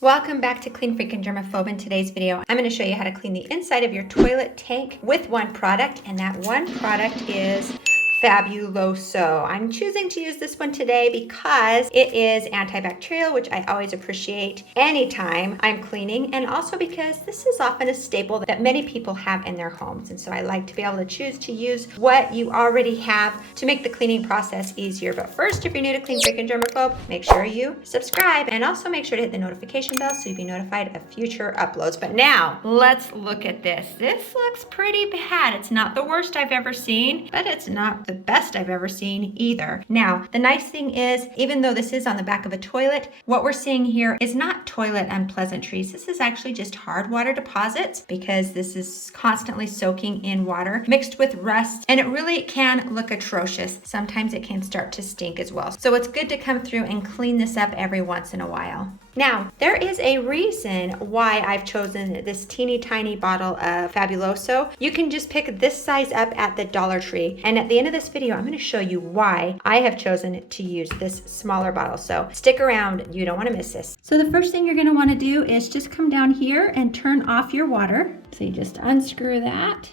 Welcome back to Clean Freak and Germaphobe. In today's video, I'm going to show you how to clean the inside of your toilet tank with one product, and that one product is Fabuloso. I'm choosing to use this one today because it is antibacterial, which I always appreciate anytime I'm cleaning, and also because this is often a staple that many people have in their homes. And so I like to be able to choose to use what you already have to make the cleaning process easier. But first, if you're new to Clean Freak and Germaphobe, make sure you subscribe and also make sure to hit the notification bell so you'll be notified of future uploads. But now, let's look at this. This looks pretty bad. It's not the worst I've ever seen, but it's not the best I've ever seen either. Now, the nice thing is, even though this is on the back of a toilet, what we're seeing here is not toilet unpleasantries. This is actually just hard water deposits because this is constantly soaking in water mixed with rust, and it really can look atrocious. Sometimes it can start to stink as well. So it's good to come through and clean this up every once in a while. Now, there is a reason why I've chosen this teeny tiny bottle of Fabuloso. You can just pick this size up at the Dollar Tree. And at the end of this video, I'm going to show you why I have chosen to use this smaller bottle. So stick around, you don't want to miss this. So the first thing you're going to want to do is just come down here and turn off your water. So you just unscrew that.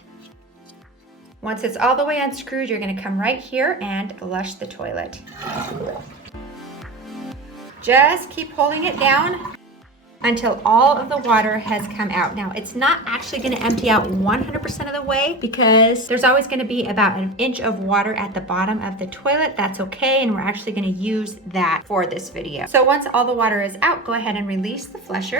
Once it's all the way unscrewed, you're going to come right here and flush the toilet. Just keep holding it down until all of the water has come out. Now, it's not actually going to empty out 100% of the way because there's always going to be about an inch of water at the bottom of the toilet. That's okay, and we're actually going to use that for this video. So once all the water is out, go ahead and release the flusher.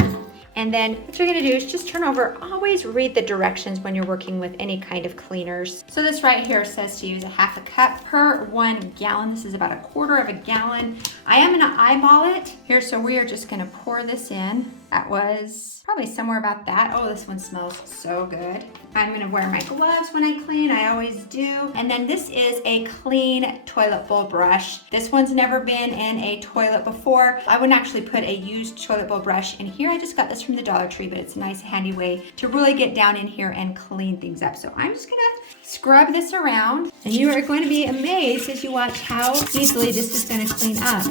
And then what you're gonna do is just turn over. Always read the directions when you're working with any kind of cleaners. So this right here says to use a half a cup per 1 gallon. This is about a quarter of a gallon. I am gonna eyeball it here, so we are just gonna pour this in. That was probably somewhere about that. Oh, this one smells so good. I'm gonna wear my gloves when I clean, I always do. And then this is a clean toilet bowl brush. This one's never been in a toilet before. I wouldn't actually put a used toilet bowl brush in here. I just got this from the Dollar Tree, but it's a nice handy way to really get down in here and clean things up. So I'm just gonna scrub this around, and you are going to be amazed as you watch how easily this is gonna clean up.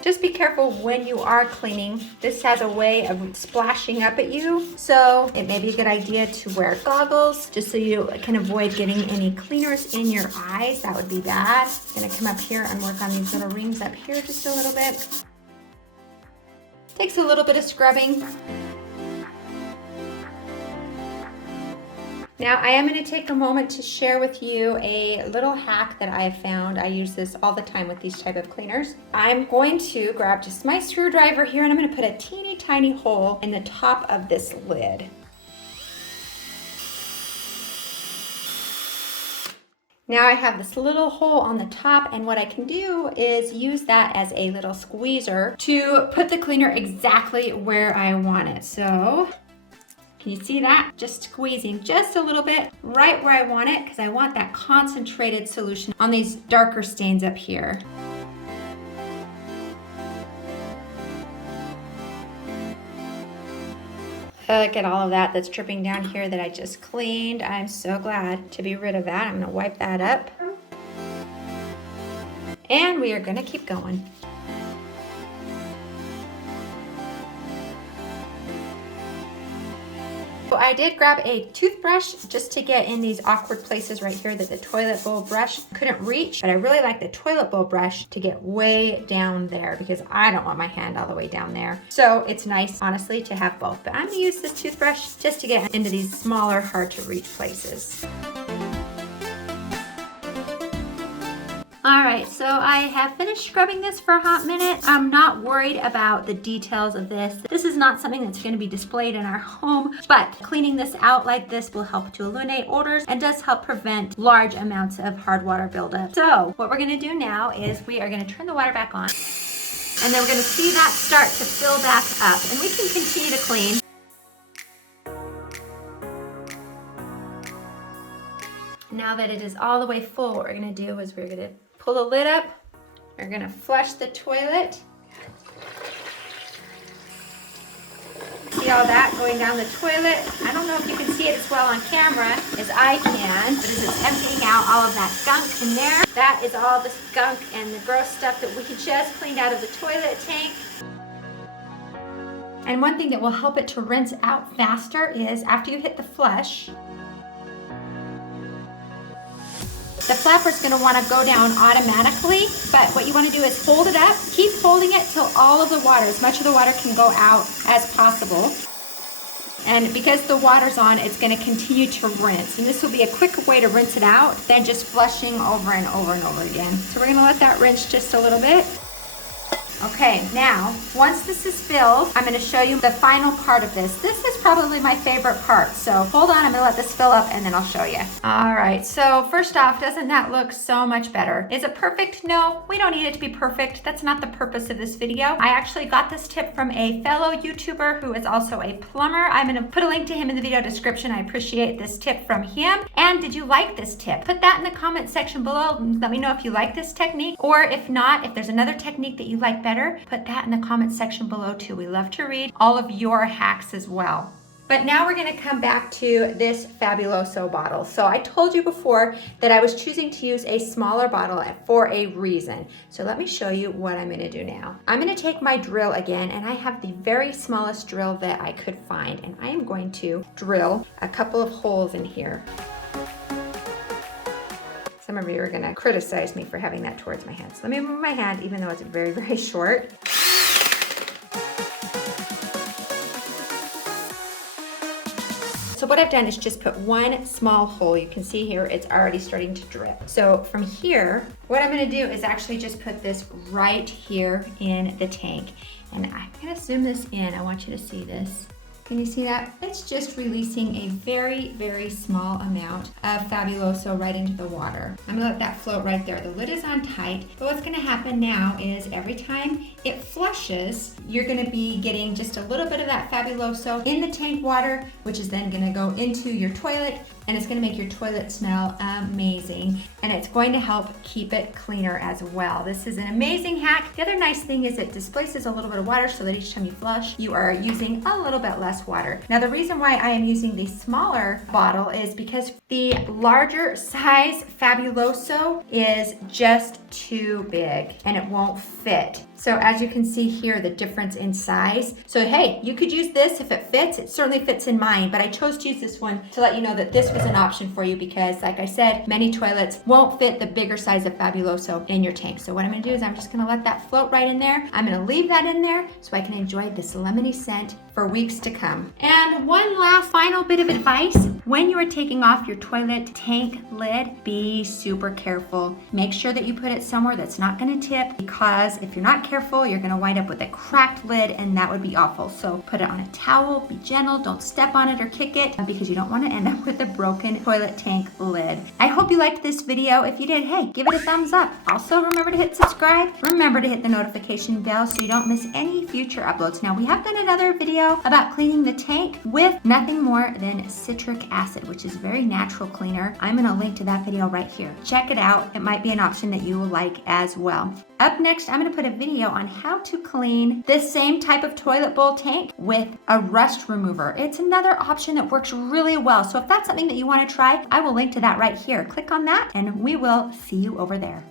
Just be careful when you are cleaning. This has a way of splashing up at you, so it may be a good idea to wear goggles just so you can avoid getting any cleaners in your eyes. That would be bad. I'm gonna come up here and work on these little rings up here just a little bit. Takes a little bit of scrubbing. Now, I am going to take a moment to share with you a little hack that I have found. I use this all the time with these type of cleaners. I'm going to grab just my screwdriver here, and I'm going to put a teeny tiny hole in the top of this lid. Now I have this little hole on the top, and what I can do is use that as a little squeezer to put the cleaner exactly where I want it. So can you see that? Just squeezing just a little bit right where I want it because I want that concentrated solution on these darker stains up here. Look at all of that that's dripping down here that I just cleaned. I'm so glad to be rid of that. I'm gonna wipe that up. And we are gonna keep going. So I did grab a toothbrush just to get in these awkward places right here that the toilet bowl brush couldn't reach, but I really like the toilet bowl brush to get way down there because I don't want my hand all the way down there. So it's nice, honestly, to have both, but I'm gonna use this toothbrush just to get into these smaller, hard to reach places. All right, so I have finished scrubbing this for a hot minute. I'm not worried about the details of this. This is not something that's going to be displayed in our home, but cleaning this out like this will help to eliminate odors and does help prevent large amounts of hard water buildup. So what we're going to do now is we are going to turn the water back on, and then we're going to see that start to fill back up, and we can continue to clean. Now that it is all the way full, what we're going to do is we're going to pull the lid up. We're gonna flush the toilet. see all that going down the toilet. I don't know if you can see it as well on camera as I can, but as it's emptying out all of that gunk in there, that is all the gunk and the gross stuff that we just cleaned out of the toilet tank. And one thing that will help it to rinse out faster is after you hit the flush, the flapper is going to want to go down automatically, but what you want to do is hold it up, keep holding it till all of the water, as much of the water can go out as possible. And because the water's on, it's going to continue to rinse. And this will be a quicker way to rinse it out than just flushing over and over and over again. So we're going to let that rinse just a little bit. Okay, now, once this is filled, I'm going to show you the final part of this. This is probably my favorite part. So hold on, I'm going to let this fill up and then I'll show you. All right, so first off, doesn't that look so much better? Is it perfect? No, we don't need it to be perfect. That's not the purpose of this video. I actually got this tip from a fellow YouTuber who is also a plumber. I'm going to put a link to him in the video description. I appreciate this tip from him. And did you like this tip? Put that in the comment section below. Let me know if you like this technique, or if not, if there's another technique that you like better, put that in the comment section below too. We love to read all of your hacks as well. But now we're going to come back to this Fabuloso bottle. So I told you before that I was choosing to use a smaller bottle for a reason. So let me show you what I'm going to do now. I'm going to take my drill again, and I have the very smallest drill that I could find, and I am going to drill a couple of holes in here. Some of you are going to criticize me for having that towards my hand. So let me move my hand, even though it's very, very short. So what I've done is just put one small hole. You can see here, it's already starting to drip. So from here, what I'm going to do is actually just put this right here in the tank. And I'm going to zoom this in. I want you to see this. Can you see that? It's just releasing a very, very small amount of Fabuloso right into the water. I'm gonna let that float right there. The lid is on tight, but what's gonna happen now is every time it flushes, you're gonna be getting just a little bit of that Fabuloso in the tank water, which is then gonna go into your toilet, and it's gonna make your toilet smell amazing. And it's going to help keep it cleaner as well. This is an amazing hack. The other nice thing is it displaces a little bit of water so that each time you flush, you are using a little bit less water. Now the reason why I am using the smaller bottle is because the larger size Fabuloso is just too big and it won't fit. So as you can see here, the difference in size. So hey, you could use this if it fits. It certainly fits in mine, but I chose to use this one to let you know that this was an option for you because, like I said, many toilets won't fit the bigger size of Fabuloso in your tank. So what I'm gonna do is I'm just gonna let that float right in there. I'm gonna leave that in there so I can enjoy this lemony scent for weeks to come. And one last final bit of advice. When you are taking off your toilet tank lid, be super careful. Make sure that you put it somewhere that's not gonna tip, because if you're not careful, you're gonna wind up with a cracked lid and that would be awful. So put it on a towel, be gentle, don't step on it or kick it, because you don't wanna end up with a broken toilet tank lid. I hope you liked this video. If you did, hey, give it a thumbs up. Also, remember to hit subscribe. Remember to hit the notification bell so you don't miss any future uploads. Now, we have done another video about cleaning the tank with nothing more than citric acid, which is a very natural cleaner. I'm gonna link to that video right here. Check it out. It might be an option that you will like as well. Up next, I'm gonna put a video on how to clean this same type of toilet bowl tank with a rust remover. It's another option that works really well. So if that's something that you wanna try, I will link to that right here. Click on that and we will see you over there.